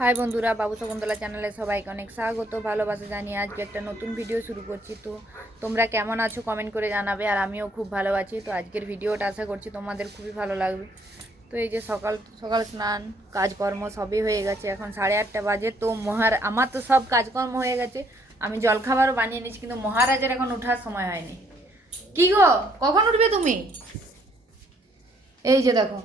High বন্ধুরা, বাবু শকুন্তলা চ্যানেলে সবাইকে অনেক স্বাগত, ভালোবাসা জানিয়ে আজকে একটা নতুন ভিডিও শুরু করছি। তো তোমরা কেমন আছো কমেন্ট করে জানাবে, আর আমিও খুব ভালো আছি। তো আজকের ভিডিওটা আশা করছি তোমাদের খুবই ভালো লাগবে। তো এই যে সকাল সকাল স্নান, কাজকর্ম সবই হয়ে গেছে। এখন সাড়ে আটটা বাজে, তো মহার, আমার তো সব কাজকর্ম হয়ে গেছে। আমি জলখাবারও বানিয়ে নিয়েছি, কিন্তু মহারাজের এখন ওঠার সময় হয়নি। কি গো? কখন উঠবে তুমি? এই যে দেখো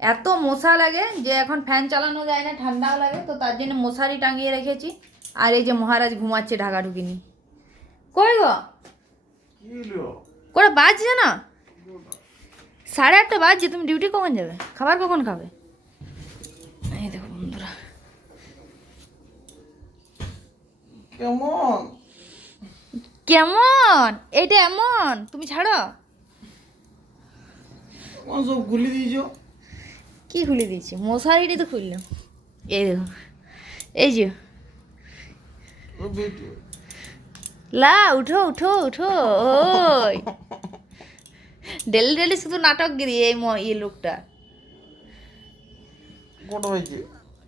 এত মশা লাগে যে এখন ফ্যান চালানো যায় না ঠান্ডাও লাগে তো তার জন্য মশারি টাঙিয়ে রেখেছি। আর এই যে মহারাজ ঘুমাচ্ছে ঢাকা ঢুকিনি। কই গো? করে বাজছে না? সাড়ে আটটা বাজছে তুমি ডিউটি কখন যাবে? খাবার কখন খাবে? এই দেখো বন্ধুরা। কেমন? কেমন? এইটা এমন? তুমি ছাড়ো। খুলে দিয়েছ? কি খুলে দিয়েছি? মশারিটি তো খুললাম এই দেখো। এই যে। লা উঠো উঠো উঠো ওই। ডেলি ডেলি শুধু নাটকগিরি এই ম- এই লোকটা।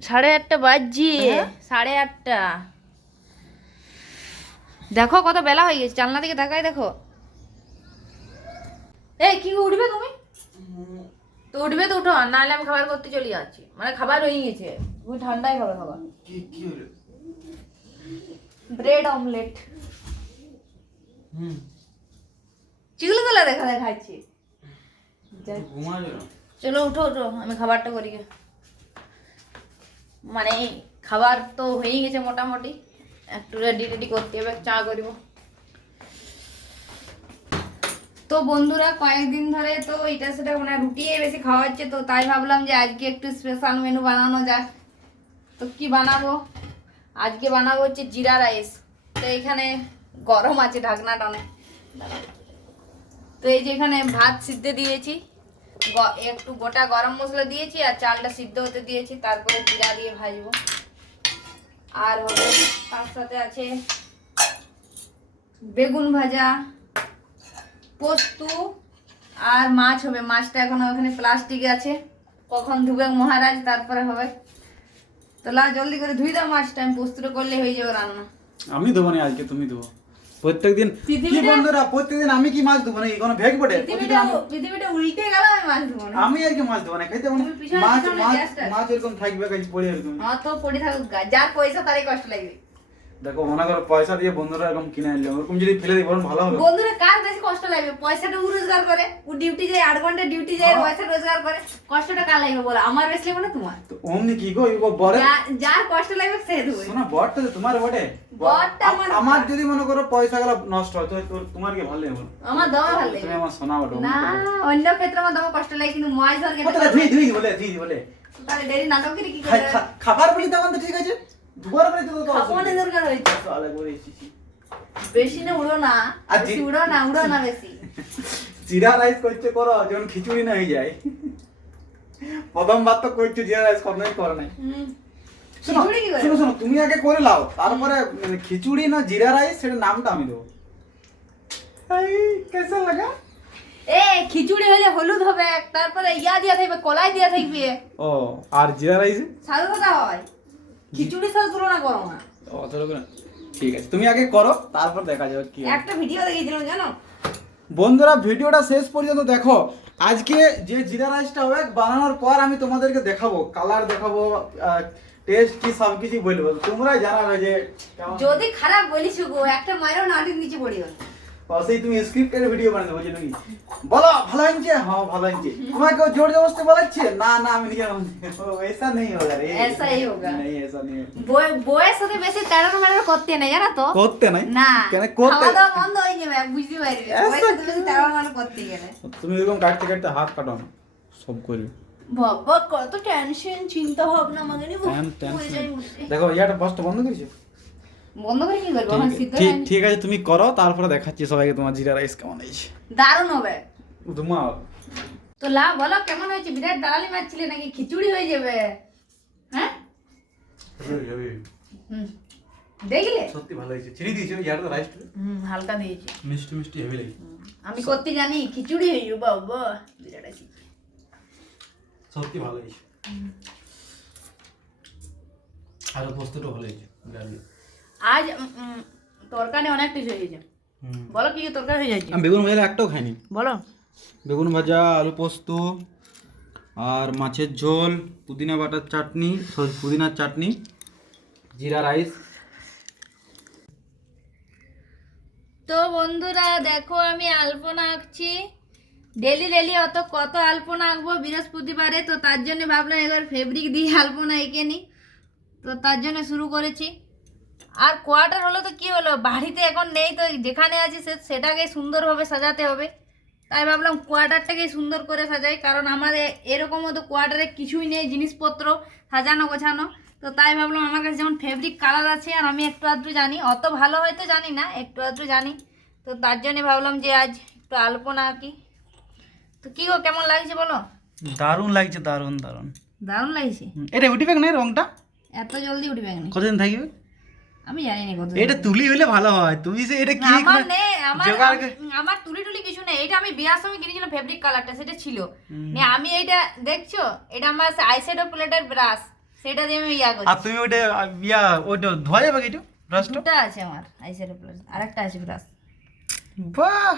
সাড়ে আটটা বাজছি হ্যাঁ? সাড়ে আটটা। দেখো কত বেলা হয়ে গেছে জানলা দিকে তাকাই দেখো। এই কি উঠবে তুমি? তো উঠবে তো উঠো নাহলে আমি খাবার করতে চলে যাচ্ছি। মানে খাবার হয়ে গেছে। তুমি ঠান্ডাই খাবার। কি কি হলো? Bread omelette. হুম। চিগুলো দেখা দেখাচ্ছি। চলো উঠো উঠো আমি খাবারটা করি। মানে খাবার তো হয়েই গেছে মোটামুটি। একটু রেডি রেডি করতে হবে চা করব। তো বন্ধুরা, কয়েকদিন ধরে তো এটা সেটা মানে রুটিয়ে বেশি খাওয়া হচ্ছে, তো তাই ভাবলাম যে আজকে একটু স্পেশাল মেনু বানানো যাক। তো কি বানাবো? আজকে বানাবো হচ্ছে জিরা রাইস। তো এখানে গরম আছে ঢাকনাটা অনেক তো এই যে এখানে ভাত সিদ্ধ দিয়েছি একটু গোটা গরম মশলা দিয়েছি আর চালটা সিদ্ধ হতে দিয়েছি, তারপরে জিরা দিয়ে ভাজবো। আর হবে তার সাথে আছে বেগুন ভাজা পোস্ত আর মাছ হবে। মাছটা এখন ওখানে প্লাস্টিক আছে। কখন ধুবে মহারাজ তারপরে হবে। তো লা জলদি করে ধুই দাও মাছটা। আমি পোস্তটা করলে হয়ে যাবে রান্না। আমি দেবো না আজকে তুমি দেবো প্রত্যেকদিন কি বন্ধুরা প্রত্যেকদিন আমি কি মাছ দেবো না? কোনো ভেগ পড়ে পৃথিবীটা উল্টে গেল আমি মাছ ধুবো না। আমি আর কি মাছ দেবো না? খাইতে মানে মাছ মাছ মাছ এরকম থাকবে কাজ পড়ে এরকম। আমার তো পড়ে থাকুক। যার পয়সা তারই কষ্ট লাগবে। দেখো মনে করো পয়সা দিয়ে বন্ধুরা এরকম কিনে আনলে ওরকম যদি ফেলে দিই বরং ভালো হবে। বন্ধুরা কার বেশি কষ্ট লাগবে? পয়সাটা ও রোজগার করে ও ডিউটি যায় আট ঘণ্টা ডিউটি যায় হ্যাঁ। পয়সা রোজগার করে। কষ্টটা কার লাগবে বলো? আমার বেশি লাগবে না তোমার? তো অমনি কি গো ইগো বরে যার কষ্ট লাগবে সে দেবে। শোনা বটটা তো তোমার বটে। বটটা আমার- আমার যদি মনে করো পয়সা গুলো নষ্ট হয় তো তোমার কি ভালো লাগবে? আমার দমা ভালো তুমি আমার সোনা বটো না অন্য ক্ষেত্রে আমার দমা কষ্ট লাগে কিন্তু মাছ ধর খেতে ধুই ধুই বলে ধুই বলে। তাহলে ডেরি নাটক করে কি করে? খাবার বলি তখন তো ঠিক আছে? তো দরকার হয়েছে। করে এসেছি। বেশি না উড়ো না। বেশি উড়ো না উড়ো না বেশি। জিরা রাইস করছে করো খিচুড়ি না হয়ে যায়। প্রথমবার তো করছ জিরা রাইস কখনোই করে নাই। শোনো তুমি আগে করে লাও তারপরে মানে খিচুড়ি না জিরা রাইস সেটার নামটা আমি দেবো। এই কেসা লাগা? এ খিচুড়ি হলে হলুদ হবে তারপরে ইয়া দিয়া থাকবে কলাই দিয়া থাকবে। ও আর জিরা রাইস? সাদা সাদা হয়। খিচুড়ির সাথে তুলনা করো না। অত লোক না। ঠিক আছে তুমি আগে করো তারপর দেখা যাবে কি একটা ভিডিও দেখেছিলাম জানো? বন্ধুরা ভিডিওটা শেষ পর্যন্ত দেখো। আজকে যে জিরা রাইসটা হবে বানানোর পর আমি তোমাদেরকে দেখাবো কালার দেখাবো টেস্ট কি সব কিছু বলব। তোমরাই জানাবে যে যদি খারাপ বলিস গো একটা মায়েরও নাটির নিচে পড়িও ও, সেই তুমি স্ক্রিপ্টের ভিডিও বানাতে বলছো নাকি বলো ভালো হয়েছে হ্যাঁ ভালো হয়েছে তোমাকে কেউ জোর জবরদস্তি বলাচ্ছে না না আমি নিজে ऐसा नहीं होगा रे ऐसा ही होगा। नहीं ऐसा नहीं होगा। বই- বইয়ের সাথে বেশি তেরো মেরো করতে নেই জানো তো করতে নাই না কেন করতে খাওয়া দাওয়া বন্ধ হয়ে যাবে বুঝতে পারবি বইয়ের সাথে বেশি তেরো মেরো করতে গেলে তুমি এরকম কাটতে কাটতে হাত কাটো না সব করবে বাবা কত টেনশন চিন্তা ভাবনা আমাকে নিয়ে উফ, টেন- টেনশন। মরে যাই, মরে যাই। দেখো ইয়াটা বাসটা বন্ধ করেছো বন্ধ করে কি করব? আমার সিদ্ধ ঠিক ঠিক আছে তুমি করো তারপরে দেখাচ্ছি সবাইকে তোমার জিরা রাইস কেমন হয়েছে। দারুণ হবে। তোমার তো লা বলো কেমন হয়েছে? বিরাট দালালি মারছিলে নাকি? খিচুড়ি হয়ে যাবে। হ্যাঁ? দেখলে? সত্যি ভালো হয়েছে। চিনি দিয়েছ ইয়াটা রাইস হুম হালকা দিয়েছি। মিষ্টি মিষ্টি হেভি লাগে। আমি করতে জানি খিচুড়ি হয়ে যাব বাবা বিরাট আছে। সত্যি ভালো হয়েছে। আর পোস্তটা ভালো হয়েছে ডালি আজ তরকারি অনেক কিছু হয়েছে। বলো কি কি তরকারি হয়ে যাচ্ছে? আমি বেগুন ভাজা একটাও খাইনি। বলো। বেগুন ভাজা আলু পোস্ত আর মাছের ঝোল পুদিনা বাটার চাটনি সরি পুদিনার চাটনি জিরা রাইস। তো বন্ধুরা দেখো আমি আলপনা আঁকছি। ডেলি ডেলি অত কত আলপনা আঁকবো বৃহস্পতিবারে তো তার জন্য ভাবলাম এবার ফেব্রিক দিয়ে আলপনা এঁকে নিই। তো তার জন্য শুরু করেছি। আর কোয়ার্টার হলো তো কি হলো? বাড়িতে এখন নেই তো যেখানে আছি সে সেটাকে সুন্দরভাবে সাজাতে হবে। তাই ভাবলাম কোয়ার্টারটাকে সুন্দর করে সাজাই কারণ আমাদের এরকমও তো কোয়ার্টারে কিছুই নেই জিনিসপত্র সাজানো গোছানো। তো তাই ভাবলাম আমার কাছে যেমন ফেব্রিক কালার আছে আর আমি একটু আধটু জানি। অত ভালো হয়তো জানি না একটু আধটু জানি। তো তার জন্যে ভাবলাম যে আজ একটু আলপনা আঁকি। তো কী গো কেমন লাগছে বলো? দারুণ লাগছে দারুণ দারুণ। দারুণ লাগছে? এটা উঠিবে না রংটা? এত জলদি উঠবে না কতদিন থাকবে? আমি জানি না কত এটা তুলি হলে ভালো হয়। তুমি যে এটা কি আমার নেই আমার আমার তুলি টুলি কিছু নেই। এটা আমি বিয়ার সময় কিনেছিলাম ফেব্রিক কালারটা সেটা ছিল। নিয়ে আমি এইটা দেখছ? এটা আমার আইশ্যাডো প্লেটের ব্রাশ সেটা দিয়ে আমি ইয়া আর তুমি ওটা ইয়া ওটা ধোয়া যাবে কিছু ব্রাশটা দুটা আছে আমার আইশ্যাডো প্লেট আরেকটা আছে ব্রাশ বাহ!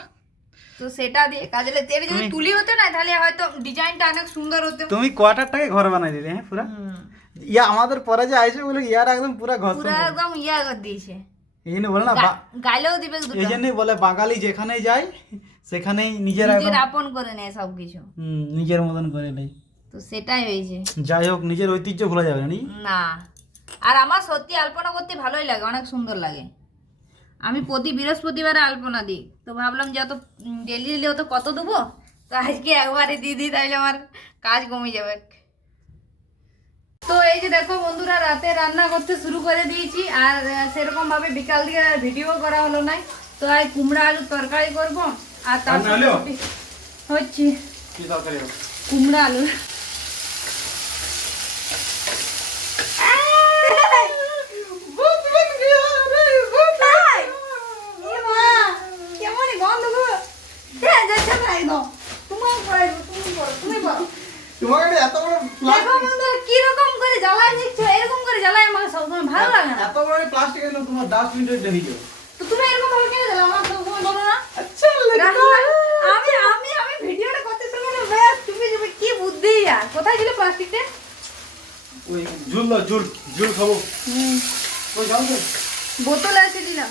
তো সেটা দিয়ে কাজে লাগতে যদি তুলি হতো না তাহলে হয়তো ডিজাইনটা অনেক সুন্দর হতো। তুমি কোয়ার্টারটাকে ঘর বানাই দিলে হ্যাঁ পুরা? ইয়া আমাদের পরে যে আইছে ওগুলো ইয়ার একদম পুরো ঘর পুরো একদম ইয়া করে দিয়েছে। এই জন্য বলে না গালেও দিবে এই দুটো জন্যই বলে বাঙালি যেখানে যায় সেখানেই নিজের নিজের আপন করে নেয় সবকিছু। হুম, নিজের মতন করে নেই তো সেটাই হয়েছে। যাই হোক নিজের ঐতিহ্য ভোলা যাবে না না। আর আমার সত্যি আলপনা করতে ভালোই লাগে অনেক সুন্দর লাগে। আমি প্রতি বৃহস্পতিবারে আলপনা দিই। তো ভাবলাম যে অত ডেলি ডেলি অত কত দেবো? তো আজকে একবারে দিয়ে দিই তাহলে আমার কাজ কমে যাবে। তো এই যে দেখো বন্ধুরা রাতে রান্না করতে শুরু করে দিয়েছি আর সেরকম ভাবে বিকাল দিকে আর ভিডিও করা হলো নাই তো আজ কুমড়া আলু তরকারি করব আর তার রান্না সাথে হলো? রুটি। হচ্ছে? কুমড়া আলু কেমন গন্ধ গো যাচ্ছে না একদম তোমার পরে তুমি বলো তুমি বলো তোমাকে এটা এত বড় দেখো বন্ধুরা কীরকম করে জ্বালাই দিচ্ছ এরকম করে জ্বালাই আমাকে সবসময় ভালো লাগে না এত বড় 10 মিনিট রেখে দিও তো তুমি এরকম ভাবে কেন জ্বালাও আমার সবসময় বলো না। আচ্ছা আমি আমি আমি ভিডিওটা করতে সময় না ব্যাস। তুমি তুমি কি বুদ্ধি আর কোথায় ছিল প্লাস্টিকটা ওই ঝুল দাও ঝুল ঝুল খাব। হুম। ওই যাও তো বোতলে আছে দিলাম।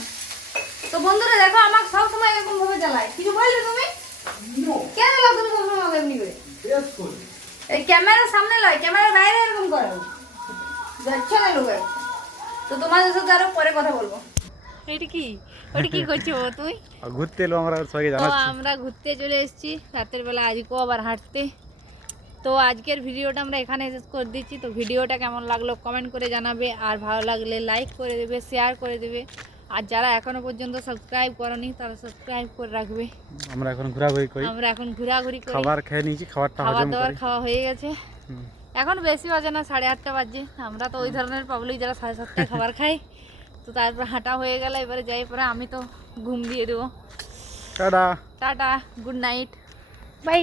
তো বন্ধুরা দেখো আমাকে সব সময় এরকম ভাবে জ্বালায়। কিছু বললে তুমি? কেন জ্বালাও তুমি সবসময় আমাকে এমনি করে? করে। এই ক্যামেরার সামনে লয় ক্যামেরার বাইরে এরকম করো। যাচ্ছে না লোকে? তো তোমাদের সাথে আরও পরে কথা বলব। এটা কি? ওটা কি করছ তুই ঘুরতে এলো আমরা সবাইকে তো আমরা ঘুরতে চলে এসেছি। রাতের বেলা আজকেও আবার হাঁটতে। তো আজকের ভিডিওটা আমরা এখানে শেষ করে দিচ্ছি। তো ভিডিওটা কেমন লাগল কমেন্ট করে জানাবে। আর ভালো লাগলে লাইক করে দেবে শেয়ার করে দেবে। আর যারা এখনও পর্যন্ত সাবস্ক্রাইব করনি তারা সাবস্ক্রাইব করে রাখবে। আমরা এখন ঘোরাঘুরি করি। আমরা এখন ঘোরাঘুরি করি। খাবার খেয়ে নিয়েছি খাবারটা খাবার হজম দাবার করি। খাওয়া হয়ে গেছে। হুম। এখন বেশি বাজে না সাড়ে আটটা বাজে। আমরা তো ওই ধরনের পাবলিক যারা সাড়ে সাতটায় খাবার খাই তো তারপর হাঁটা হয়ে গেলে এবারে যাই পরে আমি তো ঘুম দিয়ে দেবো। Tata. Tata good night bye